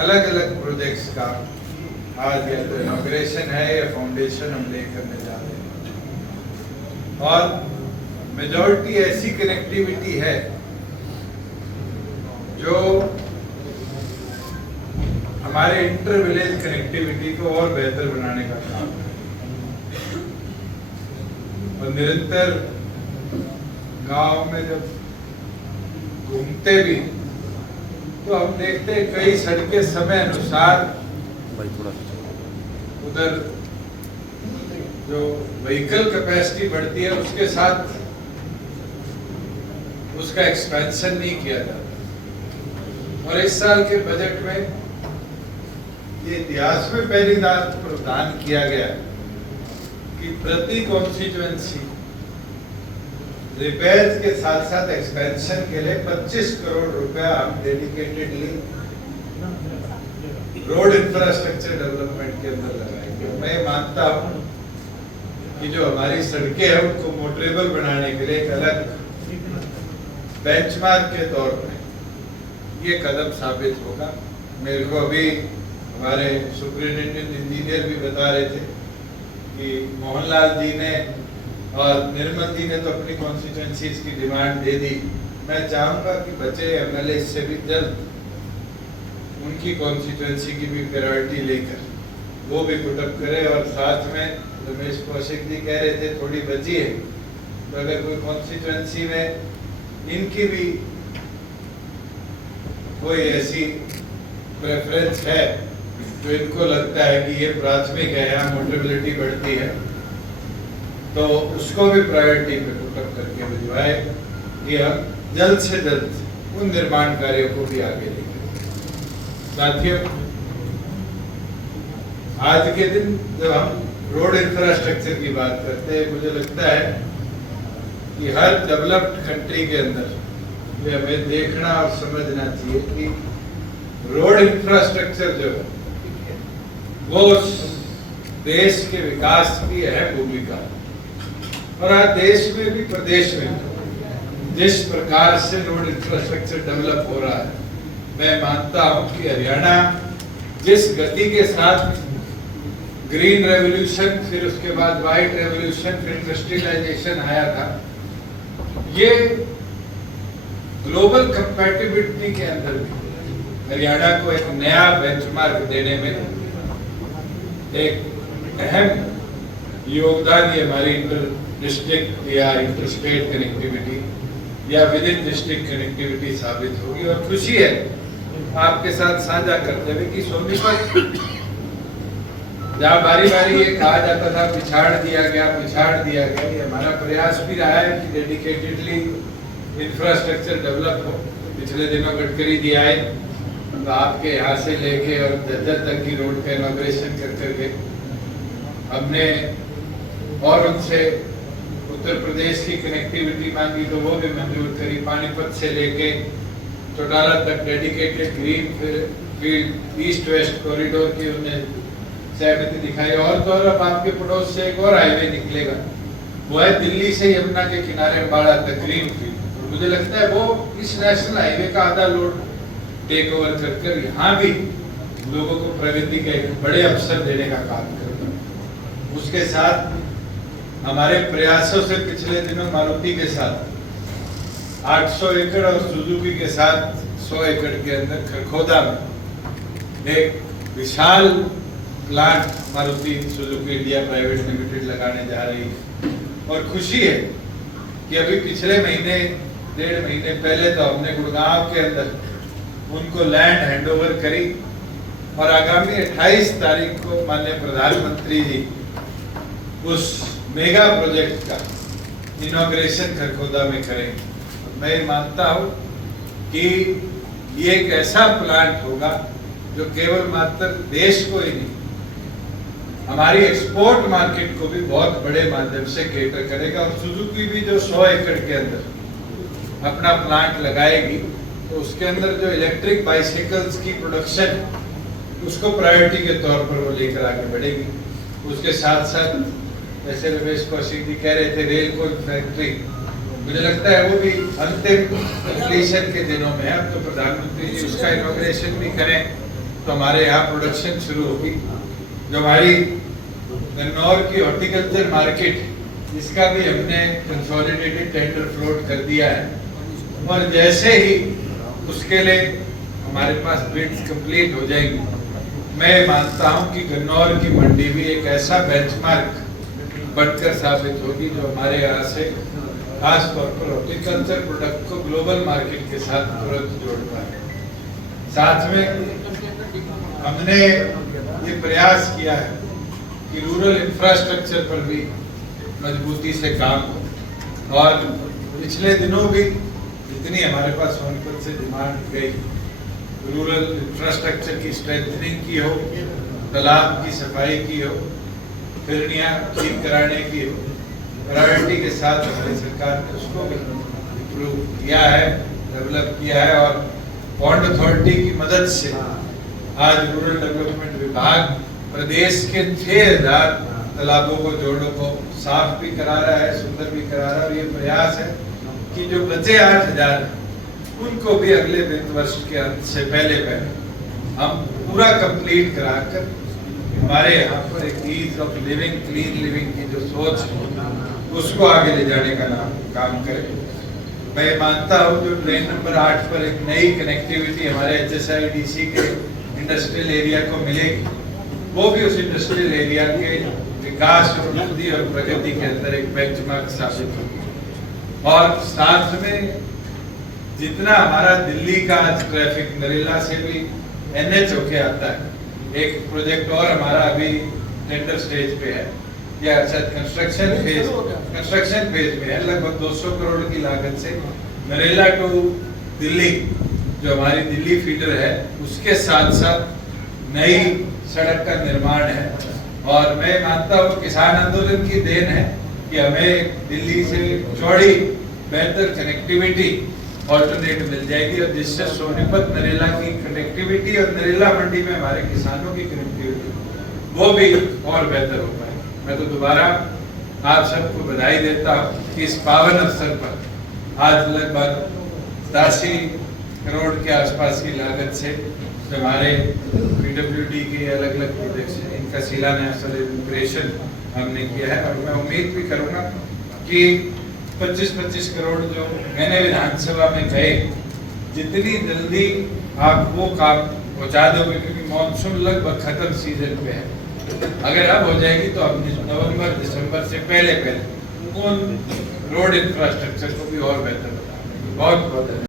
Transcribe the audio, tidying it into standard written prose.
अलग अलग प्रोजेक्ट्स का आज या तो इनॉग्रेशन है या फाउंडेशन हम ले करने जा रहे हैं। और मेजॉरिटी ऐसी कनेक्टिविटी है जो हमारे इंटर विलेज कनेक्टिविटी को और बेहतर बनाने का काम है। और निरंतर गांव में जब घूमते भी तो हम देखते हैं कई सड़कें समय अनुसार उधर जो व्हीकल कैपेसिटी बढ़ती है उसके साथ उसका एक्सपेंशन नहीं किया जाता। और इस साल के बजट में ये इतिहास में पहली बार प्रावधान किया गया कि प्रति कॉन्स्टिट्यूएंसी रिपेयर्स के साथ साथ एक्सपेंशन के लिए 25 करोड़ रुपया हम डेडिकेटेडली रोड इंफ्रास्ट्रक्चर डेवलपमेंट के अंदर लगाएंगे। मैं मानता हूं कि जो हमारी सड़कें हैं उनको मोटरेबल बनाने के लिए एक अलग बेंचमार्क के तौर पर ये कदम साबित होगा। मेरे को अभी हमारे सुपरिटेंडेंट इंजीनियर भी बता रहे थे कि मोहनलाल जी ने और निर्मल जी ने तो अपनी कॉन्स्टिट्यूएंसीज की डिमांड दे दी। मैं चाहूंगा कि बचे एमएलए से भी जल्द उनकी कॉन्स्टिट्यूएंसी की भी प्रायोरिटी लेकर वो भी पुटअप करे। और साथ में रमेश कौशिक जी कह रहे थे थोड़ी बची है, तो अगर कोई कॉन्स्टिट्यूएंसी में इनकी भी कोई ऐसी प्रेफरेंस है जो इनको लगता है कि ये प्राथमिक है, यहाँ मोटेबिलिटी बढ़ती है, तो उसको भी प्रायोरिटी पे पुटअप करके भिजवाए कि हम जल्द से जल्द उन निर्माण कार्यों को भी आगे लेंगे। साथियों, आज के दिन जब हम रोड इंफ्रास्ट्रक्चर की बात करते हैं, मुझे लगता है कि हर डेवलप्ड कंट्री के अंदर ये हमें देखना और समझना चाहिए कि रोड इंफ्रास्ट्रक्चर जो है वो देश के विकास की अहम भूमिका है। और आज देश में भी प्रदेश में भी जिस प्रकार से रोड इंफ्रास्ट्रक्चर डेवलप हो रहा है, मैं मानता हूं कि हरियाणा जिस गति के साथ ग्रीन रेवोल्यूशन, फिर उसके बाद व्हाइट रेवोल्यूशन, फिर इंडस्ट्रियलाइजेशन आया था, ये ग्लोबल कंपैटिबिलिटी के अंदर भी हरियाणा को एक नया बेंचमार्क देने में एक अहम योगदान ये हमारी इंटर डिस्ट्रिक्ट या इंटर स्टेट कनेक्टिविटी या विद इन डिस्ट्रिक्ट कनेक्टिविटी साबित होगी। और खुशी है आपके साथ साझा करते हुए कि सोनीपत जहाँ बारी बारी ये कहा जाता था पिछाड़ दिया गया, ये हमारा प्रयास भी रहा है कि डेडिकेटेडली इंफ्रास्ट्रक्चर डेवलप हो। पिछले दिनों गडकरी जी आए, तो आपके यहाँ से लेके और जज्जर तक की रोड का इनॉग्रेशन कर करके हमने, और उनसे उत्तर प्रदेश की कनेक्टिविटी मांगी तो वो भी मंजूर करी। पानीपत से लेके चौटाला तक dedicated green field east west corridor की उन्हें सहमति दिखाई। और तो और अब आपके पड़ोस से एक और हाईवे निकलेगा, वो है दिल्ली से यमुना के किनारे अम्बाड़ा तक ग्रीन फील्ड। मुझे लगता है वो इस नेशनल हाईवे का आधा लोड टेक ओवर कर यहाँ भी लोगों को प्रगति के बड़े अवसर देने का काम करेगा। उसके साथ हमारे प्रयासों से पिछले दिनों मारुति के साथ 800 एकड़ और सुजुकी के साथ 100 एकड़ के अंदर खरखोदा में एक विशाल plant Maruti Suzuki India private limited लगाने जा रही है। और खुशी है कि अभी पिछले महीने, 1.5 महीने पहले तो हमने गुड़गांव के अंदर उनको लैंड हैंडओवर करी और आगामी 28 तारीख को माननीय प्रधानमंत्री जी उस मेगा प्रोजेक्ट का इनॉग्रेशन खरखोदा में करेंगे। मैं मानता हूं कि ये एक ऐसा प्लांट होगा जो केवल मात्र देश को ही नहीं, हमारी एक्सपोर्ट मार्केट को भी बहुत बड़े माध्यम से केटर करेगा। और सुजुकी भी जो 100 एकड़ के अंदर अपना प्लांट लगाएगी, तो उसके अंदर जो इलेक्ट्रिक बाइसिकल्स की प्रोडक्शन, उसको प्रायोरिटी के तौर पर वो लेकर आगे बढ़ेगी। उसके साथ साथ जैसे रमेश कौशिक जी कह रहे थे रेल कोल फैक्ट्री, मुझे लगता है वो भी अंतिम कंप्लीशन के दिनों में है। अब तो प्रधानमंत्री जी उसका इनॉग्रेशन भी करें तो हमारे यहाँ प्रोडक्शन शुरू होगी। जो हमारी गन्नौर की हॉर्टिकल्चर मार्केट, इसका भी हमने कंसोलिडेटेड टेंडर फ्लोट कर दिया है और जैसे ही उसके लिए हमारे पास बिड्स कंप्लीट हो जाएंगी, मैं मानता हूं कि गन्नौर की मंडी भी एक ऐसा बेंचमार्क बनकर साबित होगी जो हमारे यहाँ से खास तौर पर हॉर्टिकल्चर प्रोडक्ट को ग्लोबल मार्केट के साथ तुरंत जोड़ पाए। साथ में हमने ये प्रयास किया है कि रूरल इंफ्रास्ट्रक्चर पर भी मजबूती से काम हो और पिछले दिनों भी जितनी हमारे पास सोनीपत से डिमांड गई, रूरल इंफ्रास्ट्रक्चर की स्ट्रेंथनिंग की हो, तालाब की सफाई की हो, फिरनियाँ ठीक कराने की हो, प्रायोरिटी के साथ हमारी सरकार ने उसको भी इम्प्रूव किया है, डेवलप किया है और पॉन्ड अथॉरिटी की मदद से आज रूरल डेवलपमेंट विभाग प्रदेश के 6000 तालाबों को, जोड़ों को साफ भी करा रहा है, सुंदर भी करा रहा है और ये प्रयास है कि जो बचे 8000 उनको भी अगले वित्त वर्ष के अंत से पहले हम पूरा कंप्लीट कराकर हमारे यहाँ पर एक ease of living, clean living की जो सोच है उसको आगे ले जाने का काम करें। मैं मानता हूँ जो ट्रेन नंबर 8 पर एक नई कनेक्टिविटी हमारे HSIDC के इंडस्ट्रियल एरिया को मिलेगी, वो भी उस इंडस्ट्रियल एरिया के विकास और वृद्धि और प्रगति के अंदर एक बेंचमार्क साबित होगी। और साथ में जितना हमारा दिल्ली का ट्रैफिक नरेला से भी NH होके आता है, एक प्रोजेक्ट और हमारा अभी टेंडर स्टेज पे है या कंस्ट्रक्शन फेज में है, लगभग 200 करोड़ की लागत से नरेला टू दिल्ली जो हमारी दिल्ली फीडर है उसके साथ साथ नई सड़क का निर्माण है। और मैं मानता हूँ किसान आंदोलन की देन है कि हमें दिल्ली से चौड़ी बेहतर कनेक्टिविटी ऑल्टरनेट मिल जाएगी और जिससे सोनीपत नरेला की कनेक्टिविटी और नरेला मंडी में हमारे किसानों की कनेक्टिविटी वो भी और बेहतर हो पाए। मैं तो दोबारा आप सबको बधाई देता हूँ कि इस पावन अवसर पर आज लगभग 80 करोड़ के आसपास की लागत से जो हमारे PWD के अलग अलग प्रोजेक्ट्स हैं इनका शिलान्यास और इनॉग्रेशन हमने किया है। और मैं उम्मीद भी करूँगा कि 25-25 करोड़ जो मैंने विधानसभा में कहे, जितनी जल्दी आप वो काम पहुँचा दोगे, क्योंकि मॉनसून लगभग खत्म सीजन पे है, अगर अब हो जाएगी तो हम नवंबर दिसंबर से पहले उन रोड इंफ्रास्ट्रक्चर को भी और बेहतर बना। बहुत बहुत